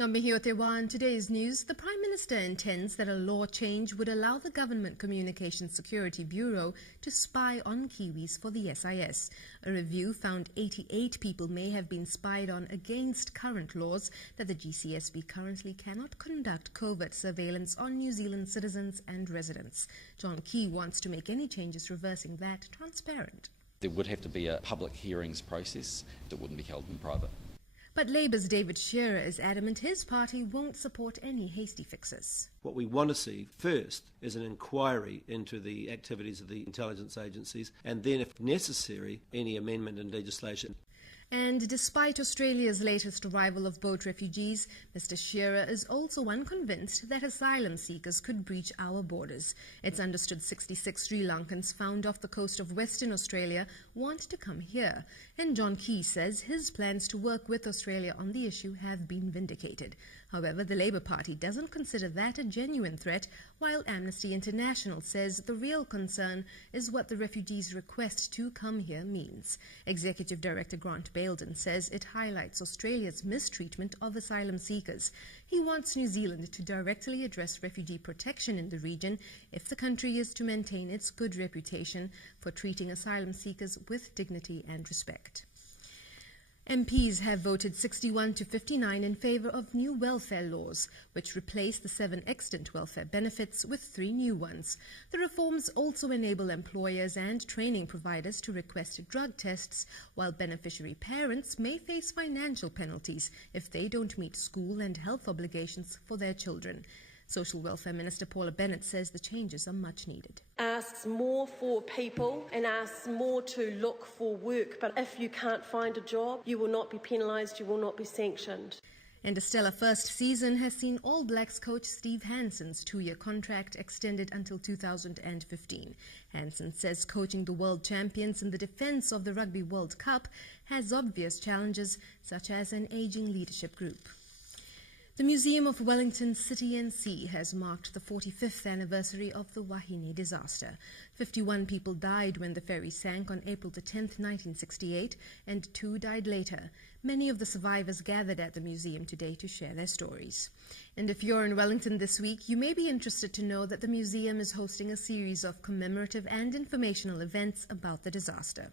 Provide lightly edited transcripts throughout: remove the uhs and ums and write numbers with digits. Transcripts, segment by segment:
On today's news, the Prime Minister intends that a law change would allow the Government Communications Security Bureau to spy on Kiwis for the SIS. A review found 88 people may have been spied on against current laws that the GCSB currently cannot conduct covert surveillance on New Zealand citizens and residents. John Key wants to make any changes reversing that transparent. There would have to be a public hearings process that wouldn't be held in private. But Labour's David Shearer is adamant his party won't support any hasty fixes. What we want to see first is an inquiry into the activities of the intelligence agencies, and then, if necessary, any amendment in legislation. And despite Australia's latest arrival of boat refugees, Mr. Shearer is also unconvinced that asylum seekers could breach our borders. It's understood 66 Sri Lankans found off the coast of Western Australia want to come here. And John Key says his plans to work with Australia on the issue have been vindicated. However, the Labour Party doesn't consider that a genuine threat, while Amnesty International says the real concern is what the refugees' request to come here means. Executive Director Grant Baildon says it highlights Australia's mistreatment of asylum seekers. He wants New Zealand to directly address refugee protection in the region if the country is to maintain its good reputation for treating asylum seekers with dignity and respect. MPs have voted 61 to 59 in favour of new welfare laws, which replace the 7 extant welfare benefits with 3 new ones. The reforms also enable employers and training providers to request drug tests, while beneficiary parents may face financial penalties if they don't meet school and health obligations for their children. Social Welfare Minister Paula Bennett says the changes are much needed. Asks more for people and asks more to look for work. But if you can't find a job, you will not be penalised, you will not be sanctioned. And a stellar first season has seen All Blacks coach Steve Hansen's 2-year contract extended until 2015. Hansen says coaching the world champions in the defence of the Rugby World Cup has obvious challenges, such as an ageing leadership group. The Museum of Wellington City and Sea has marked the 45th anniversary of the Wahine disaster. 51 people died when the ferry sank on April 10, 1968, and 2 died later. Many of the survivors gathered at the museum today to share their stories. And if you're in Wellington this week, you may be interested to know that the museum is hosting a series of commemorative and informational events about the disaster.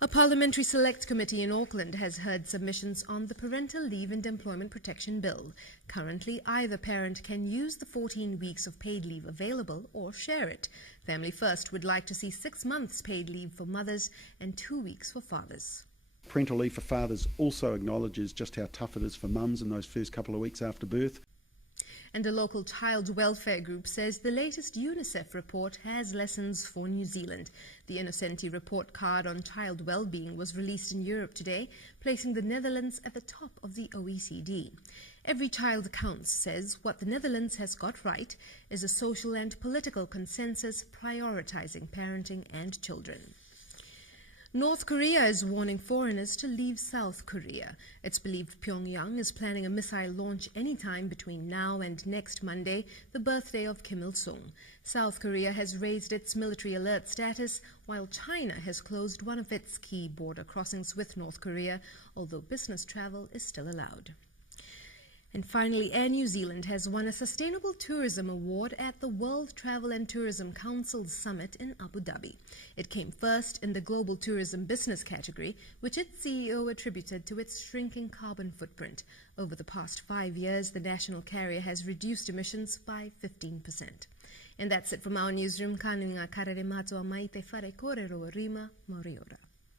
A parliamentary select committee in Auckland has heard submissions on the Parental Leave and Employment Protection Bill. Currently, either parent can use the 14 weeks of paid leave available or share it. Family First would like to see 6 months paid leave for mothers and 2 weeks for fathers. Parental leave for fathers also acknowledges just how tough it is for mums in those first couple of weeks after birth. And a local child welfare group says the latest UNICEF report has lessons for New Zealand. The Innocenti report card on child well-being was released in Europe today, placing the Netherlands at the top of the OECD. Every child counts says what the Netherlands has got right is a social and political consensus prioritizing parenting and children. North Korea is warning foreigners to leave South Korea. It's believed Pyongyang is planning a missile launch anytime between now and next Monday, the birthday of Kim Il-sung. South Korea has raised its military alert status, while China has closed one of its key border crossings with North Korea, although business travel is still allowed. And finally, Air New Zealand has won a Sustainable Tourism Award at the World Travel and Tourism Council's Summit in Abu Dhabi. It came first in the Global Tourism Business category, which its CEO attributed to its shrinking carbon footprint. Over the past 5 years, the national carrier has reduced emissions by 15%. And that's it from our newsroom. Kanuinga karere matua mai te whare kōrero rima moriora.